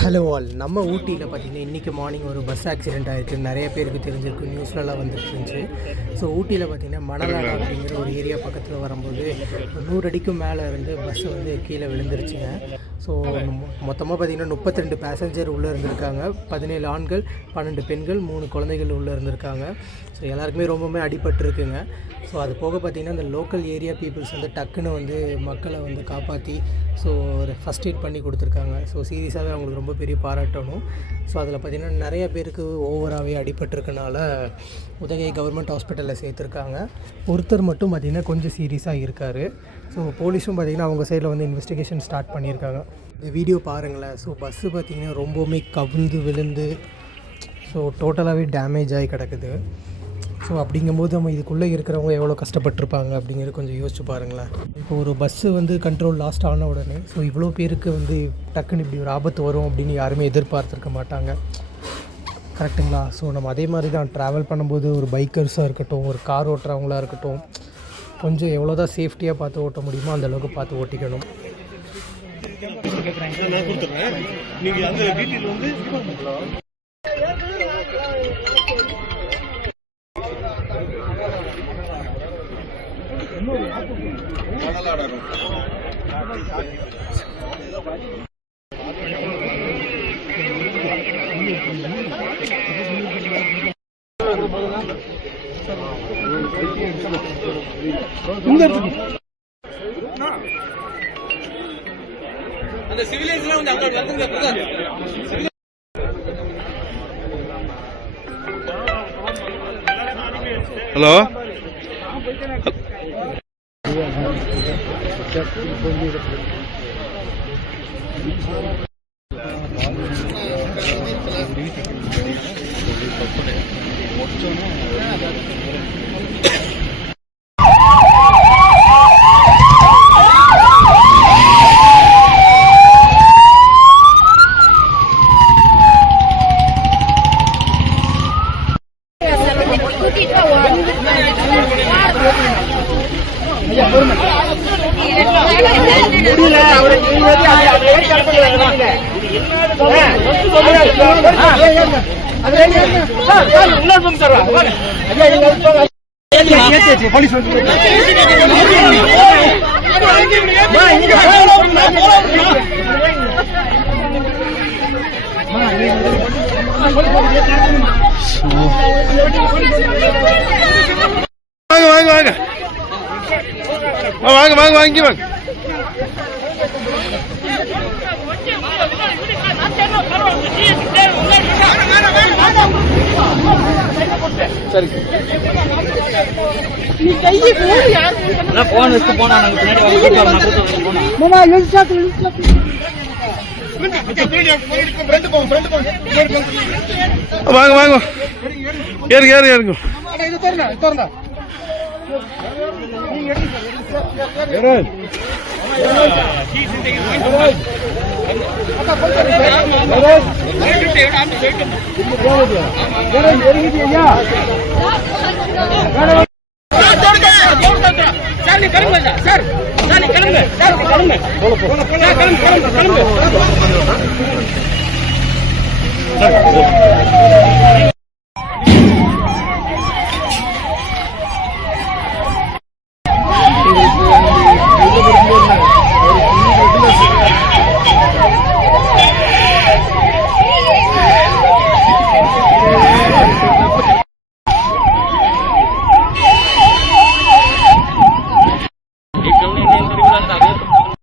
Hello all. நம்ம ஊட்டியில் பார்த்திங்கன்னா இன்றைக்கி மார்னிங் ஒரு பஸ் ஆக்சிடெண்ட் ஆகிருக்கு. நிறைய பேருக்கு தெரிஞ்சிருக்கு, நியூஸ்லலாம் வந்துட்டு இருந்துச்சு. ஸோ ஊட்டியில் பார்த்திங்கன்னா மணலாடு அப்படிங்கிற ஒரு ஏரியா பக்கத்தில் வரும்போது 100 அடிக்கும் மேலே இருந்து பஸ்ஸு வந்து கீழே விழுந்துருச்சுங்க. ஸோ மொத்தமாக பார்த்திங்கன்னா 32 பேசஞ்சர் உள்ளே இருந்திருக்காங்க. 17 ஆண்கள், 12 பெண்கள், 3 குழந்தைகள் உள்ளே இருந்திருக்காங்க. ஸோ எல்லாருக்குமே ரொம்பவுமே அடிபட்டுருக்குங்க. ஸோ அது போக பார்த்திங்கன்னா இந்த லோக்கல் ஏரியா பீப்புள்ஸ் வந்து டக்குன்னு வந்து மக்களை வந்து காப்பாற்றி ஸோ ஒரு ஃபஸ்ட் எய்ட் பண்ணி கொடுத்துருக்காங்க. ஸோ சீரியஸாகவே அவங்களுக்கு ரொம்ப பெரிய பாராட்டணும். ஸோ அதில் பார்த்திங்கன்னா நிறைய பேருக்கு ஓவராகவே அடிபட்டிருக்கனால உதகை கவர்மெண்ட் ஹாஸ்பிட்டலில் சேர்த்துருக்காங்க. ஒருத்தர் மட்டும் பார்த்திங்கன்னா கொஞ்சம் சீரியஸாக இருக்கார். ஸோ போலீஸும் பார்த்திங்கன்னா அவங்க சைடில் வந்து இன்வெஸ்டிகேஷன் ஸ்டார்ட் பண்ணியிருக்காங்க. இந்த வீடியோ பாருங்களேன். ஸோ பஸ்ஸு பார்த்திங்கன்னா ரொம்பவுமே கவிழ்ந்து விழுந்து ஸோ டோட்டலாகவே டேமேஜ் ஆகி கிடக்குது. ஸோ அப்படிங்கும்போது நம்ம இதுக்குள்ளே இருக்கிறவங்க எவ்வளோ கஷ்டப்பட்டுருப்பாங்க அப்படிங்கிறது கொஞ்சம் யோசிச்சு பாருங்களேன். இப்போ ஒரு பஸ்ஸு வந்து கண்ட்ரோல் லாஸ்ட் ஆன உடனே ஸோ இவ்வளோ பேருக்கு வந்து டக்குன்னு இப்படி ஒரு ஆபத்து வரும் அப்படின்னு யாருமே எதிர்பார்த்துருக்க மாட்டாங்க. கரெக்டுங்களா? ஸோ நம்ம அதே மாதிரி தான் ட்ராவல் பண்ணும்போது ஒரு பைக்கர்ஸாக இருக்கட்டும், ஒரு கார் ஓட்டுறவங்களா இருக்கட்டும், கொஞ்சம் எவ்வளோ தான் சேஃப்டியாக பார்த்து ஓட்ட முடியுமோ அந்தளவுக்கு பார்த்து ஓட்டிக்கணும். அந்த சிவிலியன்ஸ்லாம் வந்து அங்க வந்துங்க பிரதர். ஹலோ வாங்க வாங்க வாங்க வாங்க. சரி போன் வச்சு போனா வாங்க வாங்க ஏறுங்க ஏறுங்க ஏறுங்க. சார்